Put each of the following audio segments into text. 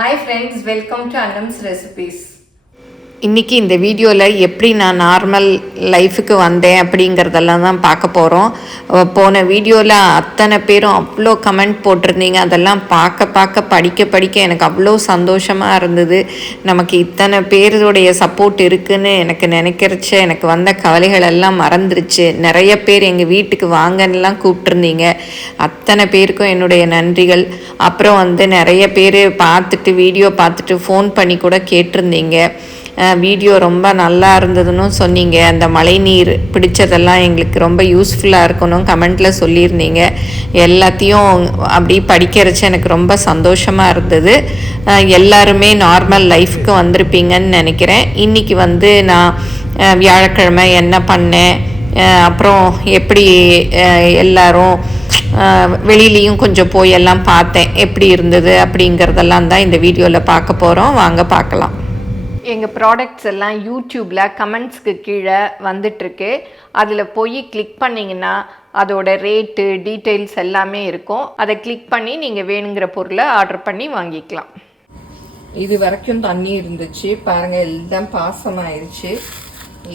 Hi friends, welcome to Annam's Recipes. இன்றைக்கி இந்த வீடியோவில் எப்படி நான் நார்மல் லைஃபுக்கு வந்தேன் அப்படிங்கிறதெல்லாம் தான் பார்க்க போகிறோம். போன வீடியோவில் அத்தனை பேரும் அவ்வளோ கமெண்ட் போட்டிருந்தீங்க. அதெல்லாம் படிக்க எனக்கு அவ்வளோ சந்தோஷமாக இருந்தது. நமக்கு இத்தனை பேருடைய சப்போர்ட் இருக்குதுன்னு எனக்கு நினைக்கிறச்ச எனக்கு வந்த கவலைகள் எல்லாம் மறந்துருச்சு. நிறைய பேர் எங்கள் வீட்டுக்கு வாங்கன்னெலாம் கூப்பிட்ருந்தீங்க. அத்தனை பேருக்கும் என்னுடைய நன்றிகள். அப்புறம் நிறைய பேர் வீடியோ பார்த்துட்டு ஃபோன் பண்ணி கூட கேட்டிருந்தீங்க. வீடியோ ரொம்ப நல்லா இருந்ததுன்னு சொன்னீங்க. அந்த மழை நீர் பிடிச்சதெல்லாம் எங்களுக்கு ரொம்ப யூஸ்ஃபுல்லாக இருக்கணும் கமெண்ட்டில் சொல்லியிருந்தீங்க. எல்லாத்தையும் அப்படி படிக்கிறச்சு எனக்கு ரொம்ப சந்தோஷமாக இருந்தது. எல்லாருமே நார்மல் லைஃபுக்கு வந்திருப்பீங்கன்னு நினைக்கிறேன். இன்றைக்கி நான் வியாழக்கிழமை என்ன பண்ணேன், அப்புறம் எப்படி எல்லாரும் வெளியிலையும் கொஞ்சம் போய் எல்லாம் பார்த்தேன், எப்படி இருந்தது அப்படிங்கிறதெல்லாம் தான் இந்த வீடியோவில் பார்க்க போகிறோம். வாங்க பார்க்கலாம். எங்கள் ப்ராடக்ட்ஸ் எல்லாம் யூடியூப்பில் கமெண்ட்ஸ்க்கு கீழே வந்துட்டுருக்கு. அதில் போய் கிளிக் பண்ணிங்கன்னா அதோட ரேட்டு டீட்டெயில்ஸ் எல்லாமே இருக்கும். அதை கிளிக் பண்ணி நீங்கள் வேணுங்கிற பொருளை ஆர்டர் பண்ணி வாங்கிக்கலாம். இது வரைக்கும் தண்ணி இருந்துச்சு பாருங்கள், எல்லாம் பாசமாயிருச்சு.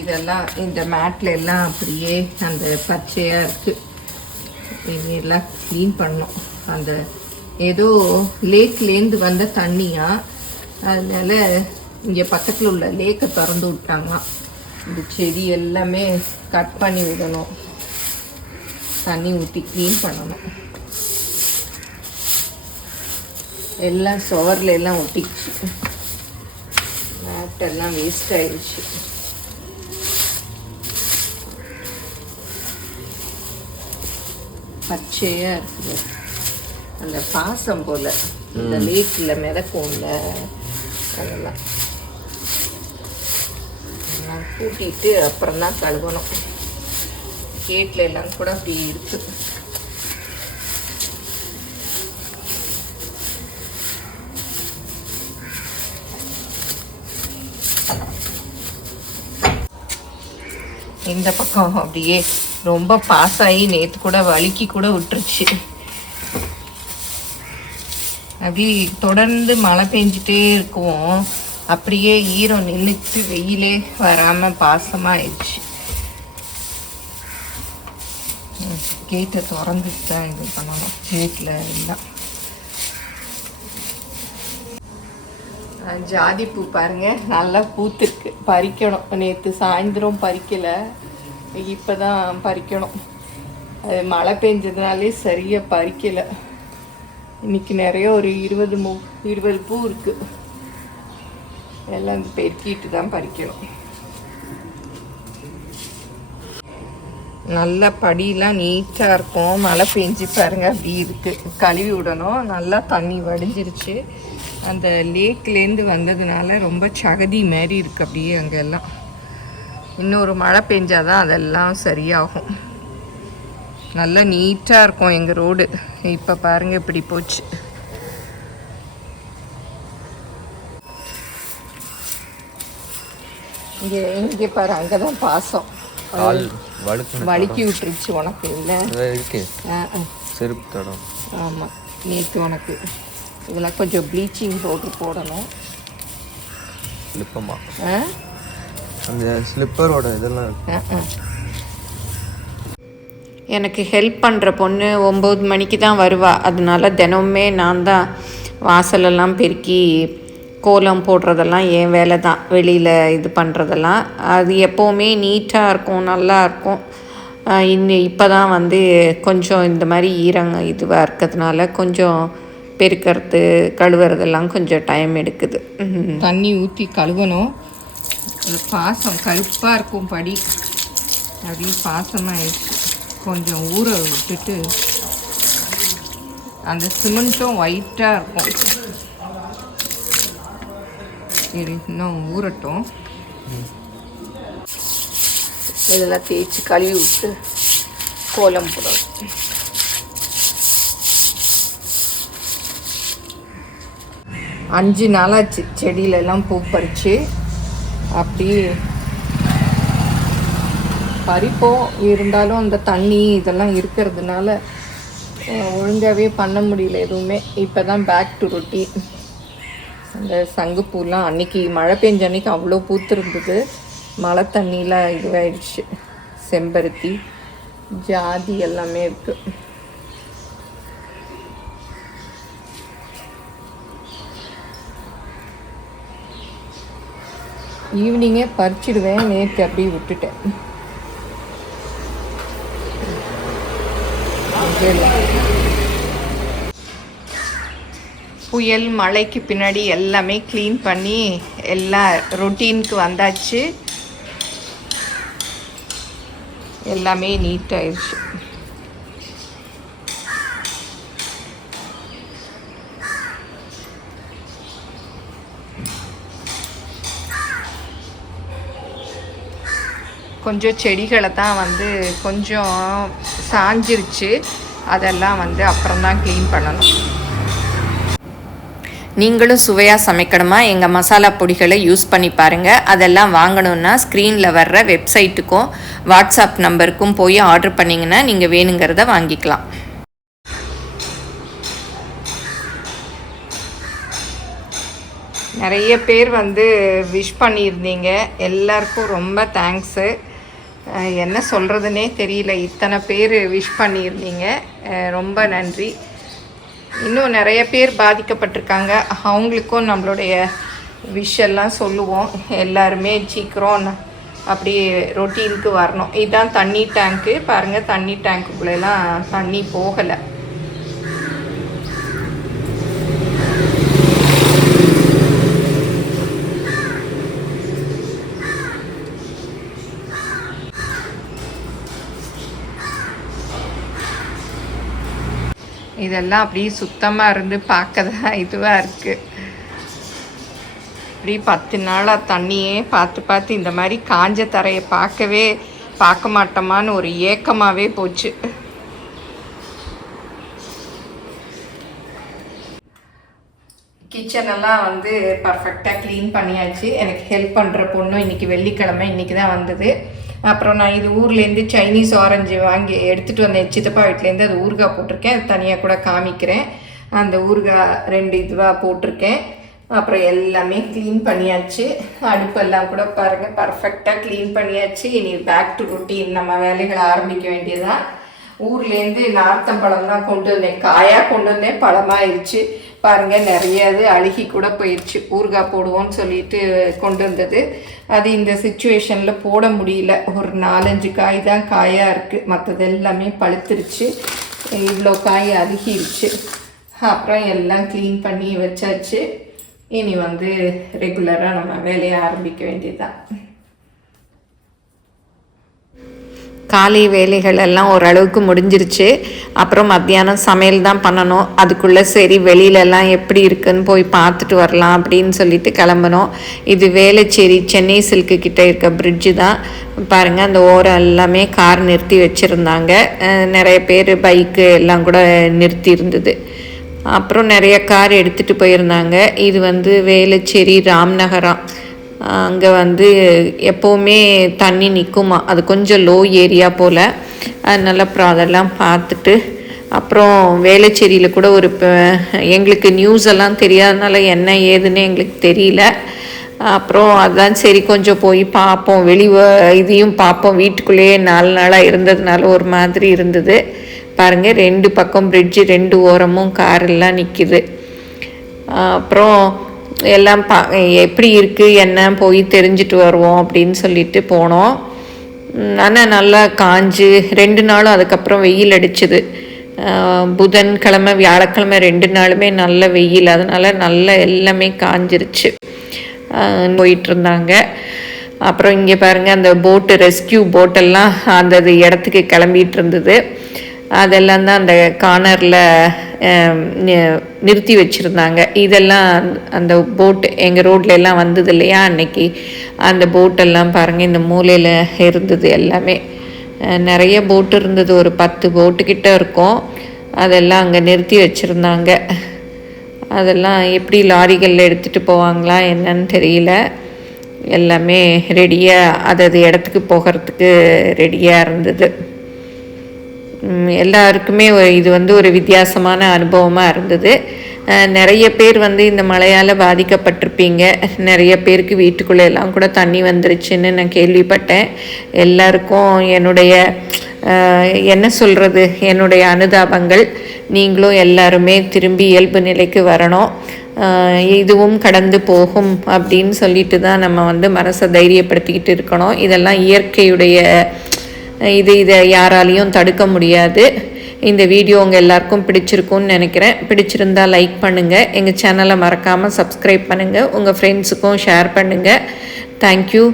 இதெல்லாம் இந்த மேட்டில் எல்லாம் அப்படியே அந்த பச்சையாக இருக்குது. இதெல்லாம் க்ளீன் பண்ணோம். அந்த ஏதோ லேக்லேருந்து வந்த தண்ணியாக, அதனால இங்கே பக்கத்தில் உள்ள லேக்கை திறந்து விட்டாங்களாம். இந்த செடி எல்லாமே கட் பண்ணி விடணும், தண்ணி ஊற்றி க்ளீன் பண்ணணும். எல்லாம் சுவரில் எல்லாம் ஒட்டிச்சு, மேட்டெல்லாம் வேஸ்ட் ஆயிடுச்சு. பச்சையாக இருக்குது அந்த பாசம் போல். இந்த லேக்கில் மிதக்கும்ல, அதெல்லாம் கூட்டிட்டு அப்புறம் தான் கழுவணும். கேட்டில் எல்லாம் கூட அப்படி இருக்கு. இந்த பக்கம் அப்படியே ரொம்ப பாஸ் ஆகி நேற்று கூட வலிக்கு கூட விட்டுருச்சு. அப்படி தொடர்ந்து மழை பெஞ்சிட்டே இருக்கும், அப்படியே ஈரம் நின்றுட்டு வெயிலே வராமல் பாசமாகிடுச்சு. கேட்டை திறந்துட்டு தான் இது பண்ணணும். கேட்டில் எல்லாம் ஜாதி பூ பாருங்கள், நல்லா பூத்துருக்கு. பறிக்கணும். நேற்று சாயந்தரம் பறிக்கலை, இப்போ தான் பறிக்கணும். அது மழை பெஞ்சதுனாலே சரியாக பறிக்கலை. இன்றைக்கி நிறைய ஒரு 20 பூ இருக்குது. எல்லாம் பெருக்கிட்டு தான் பறிக்கணும். நல்லா படியெலாம் நீட்டாக இருக்கும். மழை பெஞ்சு பாருங்கள் அப்படி இருக்குது. கழுவி விடணும். நல்லா தண்ணி வடிஞ்சிருச்சு. அந்த லேக்லேருந்து வந்ததுனால ரொம்ப சகதி மாதிரி இருக்குது அப்படியே அங்கெல்லாம். இன்னொரு மழை பெஞ்சாதான் அதெல்லாம் சரியாகும். நல்லா நீட்டாக இருக்கும் எங்கள் ரோடு. இப்போ பாருங்கள் இப்படி போச்சு. இங்கே பாரு, அங்கே தான் பாசம் வலிக்கி விட்டுருச்சு. உனக்கு இல்லை செருப்பு தடம். ஆமாம், நேற்று உனக்கு இதெல்லாம் கொஞ்சம் ப்ளீச்சிங் பவுடர் போடணும். அந்த ஸ்லிப்பரோட இதெல்லாம் எனக்கு ஹெல்ப் பண்ணுற பொண்ணு 9 மணிக்கு தான் வருவா. அதனால தினமுமே நான் தான் வாசலெல்லாம் பெருக்கி கோலம் போடுறதெல்லாம் என் வேலை தான். வெளியில் இது பண்ணுறதெல்லாம் அது எப்போவுமே நீட்டாக இருக்கும், நல்லா இருக்கும். இப்போ தான் கொஞ்சம் இந்த மாதிரி இதுவாக இருக்கிறதுனால கொஞ்சம் பெருக்கிறது கழுவுறதெல்லாம் கொஞ்சம் டைம் எடுக்குது. தண்ணி ஊற்றி கழுவணும். பாசம் கருப்பாக இருக்கும் படி, அப்படி பாசமாகிடுச்சு. கொஞ்சம் ஊற விட்டுட்டு அந்த சிமெண்ட்டும் ஒயிட்டாக இருக்கும். சரி, இன்னும் ஊறட்டும். இதெல்லாம் தேய்ச்சி கழுவி விட்டு கோலம் போடணும். அஞ்சு நாளாச்சு செடியிலெல்லாம் பூ பறித்து. அப்படி பறிப்போம், இருந்தாலும் அந்த தண்ணி இதெல்லாம் இருக்கிறதுனால ஒழுங்காகவே பண்ண முடியல எதுவுமே. இப்போ தான் பேக் டு ரொட்டீன். அந்த சங்குப்பூலாம் அன்றைக்கி மழை பெஞ்ச அன்றைக்கி அவ்வளோ பூத்துருந்தது. மழை தண்ணியில் இதுவாகிடுச்சு. செம்பருத்தி, ஜாதி எல்லாமே இருக்குது. ஈவினிங்கே பறிச்சிடுவேன், நேற்று அப்படியே விட்டுட்டேன். புயல் மழைக்கு பின்னாடி எல்லாமே க்ளீன் பண்ணி எல்லாம் ரொட்டீனுக்கு வந்தாச்சு. எல்லாமே நீட்டாகிடுச்சு. கொஞ்சம் செடிகளை தான் வந்து கொஞ்சம் சாஞ்சிருச்சு. அதெல்லாம் வந்து அப்புறம்தான் க்ளீன் பண்ணணும். நீங்களும் சுவையாக சமைக்கணுமா? எங்கள் மசாலா பொடிகளை யூஸ் பண்ணி பாருங்கள். அதெல்லாம் வாங்கணுன்னா ஸ்க்ரீனில் வர்ற வெப்சைட்டுக்கும் வாட்ஸ்அப் நம்பருக்கும் போய் ஆர்டர் பண்ணிங்கன்னா நீங்கள் வேணுங்கிறத வாங்கிக்கலாம். நிறைய பேர் வந்து விஷ் பண்ணியிருந்தீங்க. எல்லாருக்கும் ரொம்ப தேங்க்ஸு. என்ன சொல்கிறதுனே தெரியல, இத்தனை பேர் விஷ் பண்ணியிருந்தீங்க. ரொம்ப நன்றி. இன்னும் நிறைய பேர் பாதிக்கப்பட்டிருக்காங்க. அவங்களுக்கும் நம்மளுடைய விஷெல்லாம் சொல்லுவோம். எல்லாருமே சீக்கிரம் அப்படி ரொட்டீனுக்கு வரணும். இதுதான் தண்ணி டேங்க்கு. பாருங்கள், தண்ணி டேங்க்குள்ளெல்லாம் தண்ணி போகலை. இதெல்லாம் அப்படியே சுத்தமாக இருந்து பார்க்க தான் இதுவாக இருக்குது. இப்படி 10 நாளாக தண்ணியே பார்த்து இந்த மாதிரி காஞ்ச தரையை பார்க்க மாட்டோமான்னு ஒரு ஏக்கமாகவே போச்சு. கிச்சனெல்லாம் வந்து பர்ஃபெக்டாக க்ளீன் பண்ணியாச்சு. எனக்கு ஹெல்ப் பண்ணுற பொண்ணும் இன்றைக்கி வெள்ளிக்கிழமை இன்றைக்கி தான் வந்தது. அப்புறம் நான் இது ஊர்லேருந்து சைனீஸ் ஆரஞ்சு வாங்கி எடுத்துகிட்டு வந்தேன். சித்தப்பா வீட்டிலேருந்து அது ஊறுகாய் போட்டிருக்கேன். அது தனியாக கூட காமிக்கிறேன். அந்த ஊறுகாய் 2 இதுவாக போட்டிருக்கேன். அப்புறம் எல்லாமே க்ளீன் பண்ணியாச்சு. அடுப்பெல்லாம் கூட பாருங்கள் பர்ஃபெக்டாக க்ளீன் பண்ணியாச்சு. இனி பேக் டு ரொட்டீன், நம்ம வேலைகளை ஆரம்பிக்க வேண்டியதுதான். ஊர்லேருந்து நார்த்தம்பழம் தான் கொண்டு வந்தேன். காயாக கொண்டு வந்தேன், பழமாகிடுச்சு. பாருங்கள், நிறைய அது அழுகி கூட போயிடுச்சு. ஊறுகாய் போடுவோன்னு சொல்லிட்டு கொண்டு வந்தது. அது இந்த சிச்சுவேஷனில் போட முடியல. ஒரு 4-5 காய் தான் காயாக இருக்குது. மற்றது எல்லாமே பழுத்துருச்சு. இவ்வளோ காய் அழுகிருச்சு. அப்புறம் எல்லாம் க்ளீன் பண்ணி வச்சாச்சு. இனி வந்து ரெகுலராக நம்ம வேலையை ஆரம்பிக்க வேண்டியதுதான். காலை வேலைகள் எல்லாம் ஓரளவுக்கு முடிஞ்சிருச்சு. அப்புறம் மத்தியானம் சமையல் தான் பண்ணணும். அதுக்குள்ளே சரி வெளியிலலாம் எப்படி இருக்குன்னு போய் பார்த்துட்டு வரலாம் அப்படின்னு சொல்லிட்டு கிளம்பணும். இது வேளச்சேரி சென்னை சில்க்கு கிட்டே இருக்க பிரிட்ஜு தான். பாருங்கள், அந்த ஓரம் எல்லாமே கார் நிறுத்தி வச்சுருந்தாங்க. நிறைய பேர் பைக்கு எல்லாம் கூட நிறுத்தி இருந்தது. அப்புறம் நிறைய கார் எடுத்துகிட்டு போயிருந்தாங்க. இது வந்து வேளச்சேரி ராம்நகரம். அங்கே வந்து எப்போவுமே தண்ணி நிற்குமா. அது கொஞ்சம் லோ ஏரியா போல். அதனால் அப்புறம் அதெல்லாம் பார்த்துட்டு அப்புறம் வேளச்சேரியில் கூட ஒரு எங்களுக்கு நியூஸ் எல்லாம் தெரியாதனால என்ன ஏதுன்னு எங்களுக்கு தெரியல. அப்புறம் அதான் சரி கொஞ்சம் போய் பார்ப்போம், இதையும் பார்ப்போம். வீட்டுக்குள்ளேயே 4 நாளாக இருந்ததுனால ஒரு மாதிரி இருந்தது. பாருங்கள், 2 பக்கம் பிரிட்ஜு, 2 ஓரமும் காரெல்லாம் நிற்கிது. அப்புறம் எல்லாம் எப்படி இருக்குது என்ன போய் தெரிஞ்சுட்டு வருவோம் அப்படின்னு சொல்லிட்டு போனோம். ஆனால் நல்லா காஞ்சு 2 நாளும் அதுக்கப்புறம் வெயில் அடிச்சுது. புதன்கிழமை வியாழக்கிழமை 2 நாளுமே நல்ல வெயில். அதனால் நல்லா எல்லாமே காஞ்சிருச்சு. போயிட்டுருந்தாங்க. அப்புறம் இங்கே பாருங்கள், அந்த போட்டு ரெஸ்கியூ போட்டெல்லாம் அந்த இடத்துக்கு கிளம்பிகிட்டு இருந்தது. அதெல்லாம் தான் அந்த கார்னரில் நிறுத்தி வச்சுருந்தாங்க. இதெல்லாம் அந்த போட்டு எங்கள் ரோட்டில் எல்லாம் வந்தது இல்லையா அன்னைக்கு, அந்த போட்டெல்லாம் பாருங்கள் இந்த மூலையில் இருந்தது. எல்லாமே நிறைய போட்டு இருந்தது. ஒரு 10 போட்டுக்கிட்ட இருக்கும். அதெல்லாம் அங்கே நிறுத்தி வச்சுருந்தாங்க. அதெல்லாம் எப்படி லாரிகளில் எடுத்துகிட்டு போவாங்களா என்னன்னு தெரியல. எல்லாமே ரெடியாக அது இடத்துக்கு போகிறதுக்கு ரெடியாக இருந்தது. எல்லாருக்குமே இது வந்து ஒரு வித்தியாசமான அனுபவமாக இருந்தது. நிறைய பேர் இந்த மழையால் பாதிக்கப்பட்டிருப்பீங்க. நிறைய பேருக்கு வீட்டுக்குள்ளே எல்லாம் கூட தண்ணி வந்துருச்சுன்னு நான் கேள்விப்பட்டேன். எல்லாருக்கும் என்னுடைய என்ன சொல்கிறது, என்னுடைய அனுதாபங்கள். நீங்களும் எல்லாருமே திரும்பி இயல்பு நிலைக்கு வரணும். இதுவும் கடந்து போகும் அப்படின்னு சொல்லிட்டு தான் நம்ம மனசை தைரியப்படுத்திக்கிட்டு இருக்கணும். இதெல்லாம் இயற்கையுடைய இதை யாராலையும் தடுக்க முடியாது. இந்த வீடியோ உங்கள் எல்லாருக்கும் பிடிச்சிருக்கும்னு நினைக்கிறேன். பிடிச்சிருந்தால் லைக் பண்ணுங்கள், எங்கள் சேனலை மறக்காமல் சப்ஸ்கிரைப் பண்ணுங்கள், உங்கள் ஃப்ரெண்ட்ஸுக்கும் ஷேர் பண்ணுங்கள். தேங்க்யூ.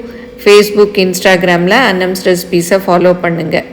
ஃபேஸ்புக், இன்ஸ்டாகிராமில் அன்னம்ஸ் ரெசிபீஸை ஃபாலோ பண்ணுங்கள்.